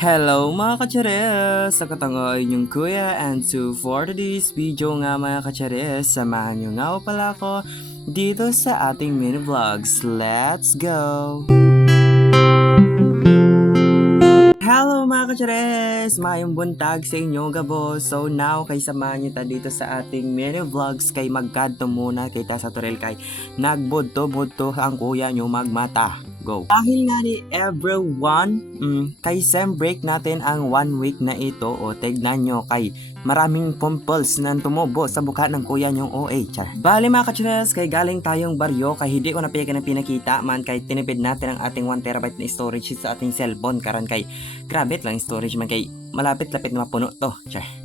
Hello mga kachares! Sa katangoy niyong kuya, and so for today's video nga mga kachares, samahan niyo nga pala ako dito sa ating mini vlogs. Let's go! Hello mga kachares! Mayong buntag sa inyo gabo. So now kay samahan niyo ta dito sa ating mini vlogs kay magkadto muna kita sa turel kay nagbudto-budto ang kuya niyo magmata. Go. Dahil nga ni everyone, kay sem break natin ang 1 week na ito o tignan nyo kay maraming pimples na tumubo sa mukha ng kuya nyong OA. Bali mga kachinas, kay galing tayong baryo kay hindi ko na pinakita man kay tinipid natin ang ating 1TB na storage sa ating cellphone karon kay grabe lang storage man kay malapit-lapit na mapuno to.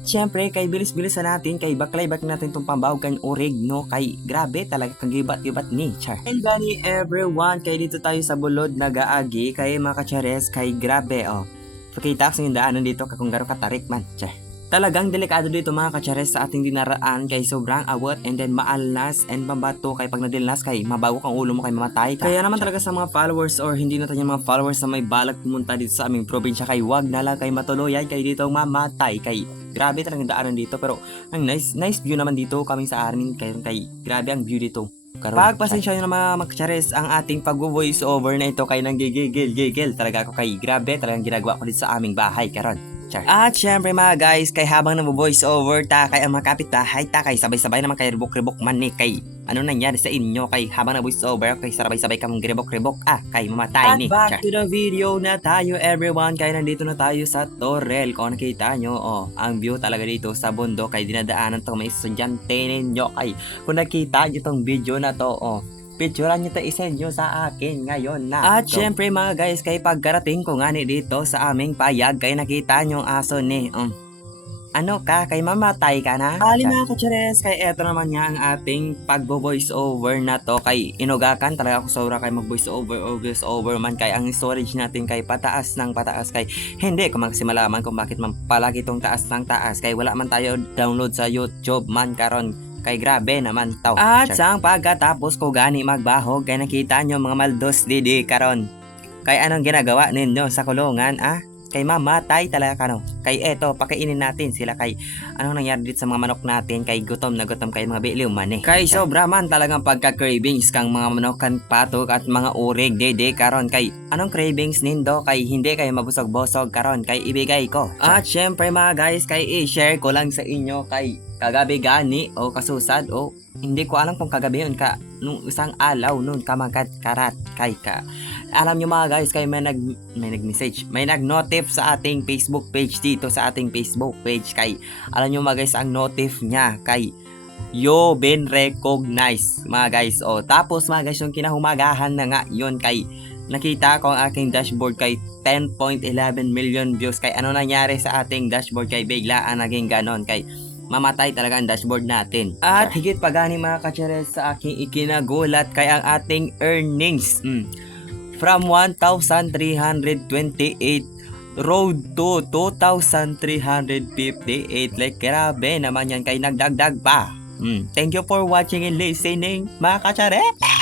Siyempre kay bilis-bilis na natin kay baklay-bak natin tong pambawag kan urig no kay grabe talaga kang gibat-gibat ni. And gani everyone kay dito tayo sa bulod nagaagi kay mga kachares kay grabe pakita ko sa yung daanan dito kakung garo katarik man. Talagang delikado dito mga kachares sa ating dinaraan kay sobrang awat and then maalnas and pambato kay pag nadilnas kay mabago kang ulo mo kay mamatay ka. Kaya naman talaga sa mga followers or hindi natin yung mga followers na may balak pumunta dito sa aming probinsya kay wag na lang kay matuloyan kay dito mamatay kay grabe talagang daanan dito pero ang nice view naman dito kaming sa amin kay grabe ang view dito. Pagpasensya nyo na mga kachares ang ating pag-voice over na ito kay nang gigil talaga ako kay grabe talagang ginagawa ko dito sa aming bahay karon. At syempre mga guys, kay habang nag-voice over ta kay ang mga kapitbahay ta kay sabay-sabay naman kay ribok-ribok man ni kay ano nangyari sa inyo kay habang nag-voice over kay sabay-sabay kamong ribok-ribok kay mamatay ni. At back to the video na tayo everyone kay nandito na tayo sa Torrel. Kung nakita nyo ang view talaga dito sa bundok kay dinadaanan tong mga estudyante ninyo kay kung nakita nyo tong video na to picturean nyo to isend nyo sa akin ngayon na. At syempre mga guys, kay pagkarating ko nga ni dito sa aming payag, kay nakita nyo ang aso ni ano ka, kay mamatay ka na? Ali mga kachares, kay eto naman nga ang ating pagbo-voice over na to. Kay inugakan talaga ako sobra kay mag-voice over man kay ang storage natin kay pataas ng pataas kay hindi ko kasi malaman kung bakit man palagi tong taas ng taas kay wala man tayo download sa YouTube man karon kay grabe naman taw. At sang pagkatapos ko gani magbahog kay nakita nyo mga maldos didi karon. Kay anong ginagawa ninyo sa kulungan Kay mamatay talaga kano. Kay eto pakainin natin sila kay anong nangyari dito sa mga manok natin kay gutom na gutom kay mga biliw man Kay sobra man talagang pagka-cravings kang mga manok kan patok at mga urig didi karon kay anong cravings nindo kay hindi kay mabusog-bosog karon kay ibigay ko. At syempre mga guys kay i-share ko lang sa inyo kay kagabi gani o kasusad o hindi ko alam kung kagabi yun ka nung isang alaw nun kamagat karat kay ka alam nyo mga guys kay may nag-message may nag-notif sa ating Facebook page dito sa ating Facebook page kay alam nyo mga guys ang notif niya kay you been recognized mga guys tapos mga guys yung kinahumagahan na nga yun kay nakita ko ang aking dashboard kay 10.11 million views kay ano nangyari sa ating dashboard kay biglaan naging ganon kay mamatay talaga ang dashboard natin. At higit pa gani mga kachares sa aking ikinagulat kay ang ating earnings from 1,328 road to 2,358 like grabe naman yan kay nagdagdag pa. Thank you for watching and listening mga kachares.